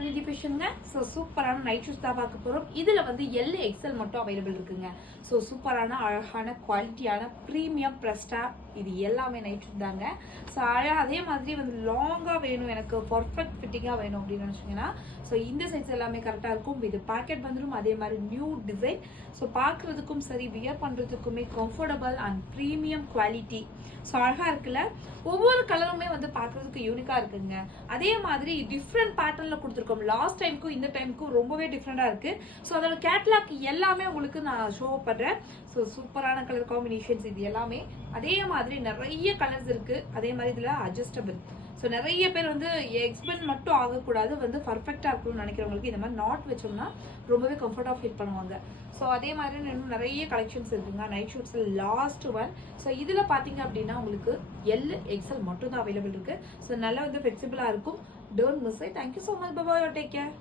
பிரீதி ஃபேஷனுங்க. So சூப்பரான night shoes தான் பார்க்க போகிறோம். இதில் வந்து எல் எக்ஸல் மட்டும் அவைலபிள் இருக்குங்க. ஸோ சூப்பரான அழகான குவாலிட்டியான ப்ரீமியம் ப்ரெஸ்டா இது எல்லாமே நைட் ஷூஸ் தாங்க. ஸோ அதே மாதிரி வந்து லாங்காக வேணும், எனக்கு பர்ஃபெக்ட் ஃபிட்டிங்காக வேணும் அப்படின்னு நினச்சிங்கன்னா ஸோ இந்த சைஸ் எல்லாமே கரெக்டாக இருக்கும். இது பேக்கெட் வந்துடும். அதே மாதிரி நியூ டிசைன். ஸோ பார்க்குறதுக்கும் சரி, வியர் பண்ணுறதுக்குமே comfortable and premium quality. So அழகாக இருக்குல்ல. ஒவ்வொரு கலருமே வந்து பார்க்குறதுக்கு யூனிக்காக இருக்குங்க. அதே மாதிரி டிஃப்ரெண்ட் பேட்டர்னில் கொடுத்துருக்கோம். லாஸ்ட் டைமுக்கும் இந்த டைமுக்கும் ரொம்பவே டிஃப்ரெண்டாக இருக்குது. ஸோ அதோட கேட்லாக் எல்லாமே உங்களுக்கு நான் ஷோ பண்ணுறேன். ஸோ சூப்பரான கலர் காம்பினேஷன்ஸ் இது எல்லாமே. அதே மாதிரி நிறைய கலர்ஸ் இருக்குது. அதே மாதிரி இதில் அட்ஜஸ்டபிள். ஸோ நிறைய பேர் வந்து எக்ஸ்பென்ட் மட்டும் ஆகக்கூடாது, வந்து பர்ஃபெக்டாக இருக்கணும்னு நினைக்கிறவங்களுக்கு இந்த மாதிரி நாட் வச்சோம்னா ரொம்பவே கம்ஃபர்ட்டாக ஃபீல் பண்ணுவாங்க. ஸோ அதே மாதிரி இன்னும் நிறைய கலெக்ஷன்ஸ் இருக்குங்க. நைட் ஷூட்ஸில் லாஸ்ட் ஒன். ஸோ இதில் பார்த்தீங்க அப்படின்னா உங்களுக்கு எல் எக்ஸல் மட்டும் தான் அவைலபிள் இருக்குது. ஸோ நல்லா வந்து ஃப்ளெக்சிபிளாக இருக்கும். Don't miss it. Thank you so much. Bye bye. Take care.